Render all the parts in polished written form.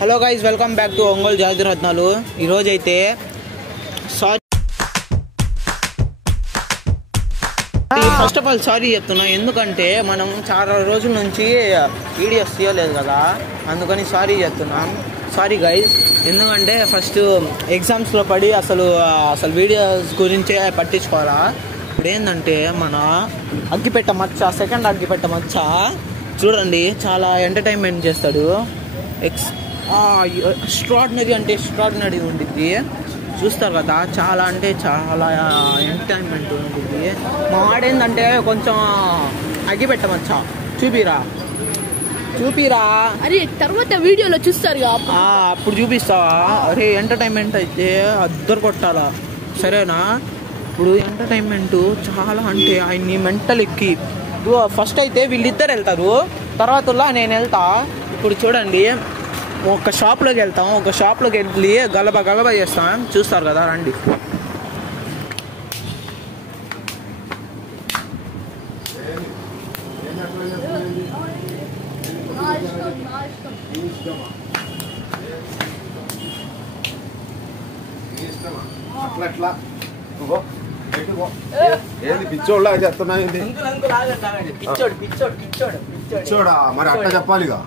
Hello guys, welcome back to Ongole జాతి రత్నాలు. ఈరోజు అయితే ఫస్ట్ ఆఫ్ ఆల్ సారీ చెప్తున్నా, ఎందుకంటే మనం చాలా రోజుల నుంచి వీడియోస్ తీయలేదు కదా, అందుకని సారీ చెప్తున్నాం. సారీ గైస్, ఎందుకంటే ఫస్ట్ ఎగ్జామ్స్లో పడి అసలు వీడియోస్ గురించే పట్టించుకోవాలా. ఇప్పుడు ఏంటంటే మన అగ్గిపెట్ట మచ్చ, సెకండ్ అగ్గిపెట్ట మచ్చ చూడండి, చాలా ఎంటర్టైన్మెంట్ చేస్తాడు. ఎక్స్ట్రాడినరీ అంటే ఎక్స్ట్రాడినరీ ఉండిద్ది, చూస్తారు కదా. చాలా అంటే చాలా ఎంటర్టైన్మెంట్ ఉంటుంది. మా వాడేందంటే కొంచెం అగ్గిపెట్టమచ్చా, చూపిరా అరే తర్వాత వీడియోలో చూస్తారు అప్పుడు చూపిస్తావా? అరే ఎంటర్టైన్మెంట్ అయితే అద్దరు కొట్టాలా, సరేనా? ఇప్పుడు ఎంటర్టైన్మెంట్ చాలా అంటే ఆయన్ని మెంటల్ ఎక్కి ఫస్ట్ అయితే వీళ్ళిద్దరు వెళ్తారు, తర్వాత నేను వెళ్తా. ఇప్పుడు చూడండి, ఒక షాప్లోకి వెళ్తాం, ఒక షాప్లోకి వెళ్ళి గలబా చేస్తాం, చూస్తారు కదా, రండి. ఏంది పిచ్చోళ్ళ చెప్తున్నా? పిచ్చోడా? మరి అట్లా చెప్పాలిగా.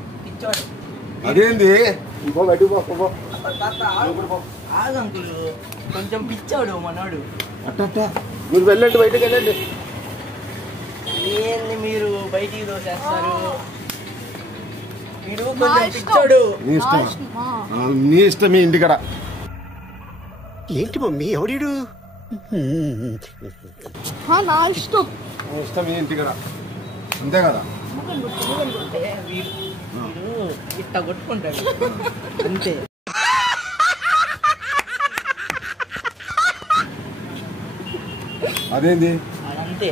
అదేంది? కొంచెం పిచ్చాడు మనోడు. అట్ట మీరు వెళ్ళండి, బయటకు వెళ్ళండి. ఏంది మీరు బయటికి దోసేస్తారు? మీరు కొంచెం పిచ్చాడు. నీ ఇష్టం, మీ ఇంటికడ. ఏంటి మమ్మీ ఎవడు? నా ఇష్టం, మీ ఇంటికడ, అంతే కదా. ఇట్లా కొట్టుకుంటాడు అంతే. అదేంది అంతే,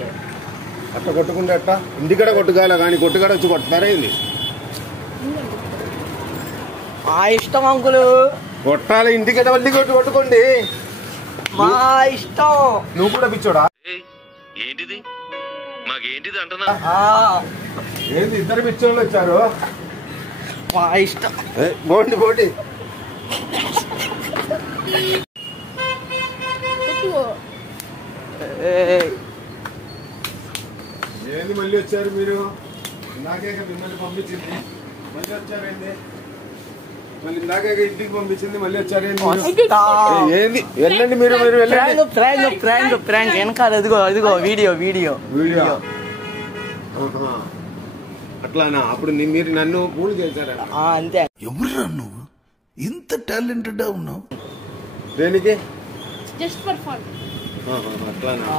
అట్లా కొట్టుకుంటే అట్ట ఇంటికడ కొట్టుకోవాలా, కానీ కొట్టుకాడ వచ్చి కొట్టుతారా ఏంది? మా ఇష్టం అంకులు, కొట్టాలి. ఇంటికడ వల్లి కొట్టుకోండి, మా ఇష్టం. నువ్వు కూడా పిచ్చోడా? ఏంటిది మాకేంటిది అంటున్నా? ఏంది ఇద్దరు పిచ్చోళ్ళు వచ్చారు? మా ఇష్టం. పోండి. ఏంది మళ్ళీ వచ్చారు మీరు? ఇందాకే మిమ్మల్ని పంపించింది, మళ్ళీ వచ్చారేంది? మళ్ళీ ఇందాకే ఇంటికి పంపించింది, మళ్ళీ వచ్చారేంది? ఏంది? వెళ్ళండి మీరు వెళ్ళండి. ప్రాంక్ వెనకాల అదిగో వీడియో. అట్లానా? అప్పుడు మీరు నన్ను పూలు చేశారా? అంతే. ఎవరురా నువ్వు ఇంత టాలెంటెడ్ ఉన్నావు? దేనికి? Just for fun. అట్లానా?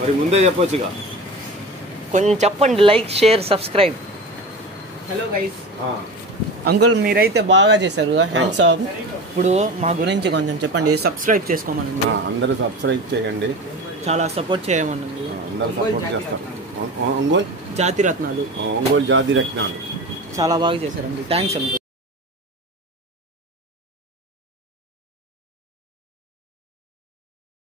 మరి ముందే చెప్పొచ్చుగా. కొంచెం చెప్పండి, like, share, subscribe. Hello guys, uncle మీరైతే బాగా చేశారు, హ్యాండ్స్ ఆఫ్. ఇప్పుడు మా గురించి కొంచెం చెప్పండి, సబ్స్క్రైబ్ చేసుకోమనండి. అందరూ సబ్స్క్రైబ్ చేయండి, చాలా సపోర్ట్ చేయమనండి. అందరూ సపోర్ట్ చేస్తారు. ఒంగోలు జాతి రత్నాలు చాలా బాగా చేశారండి. Thanks uncle.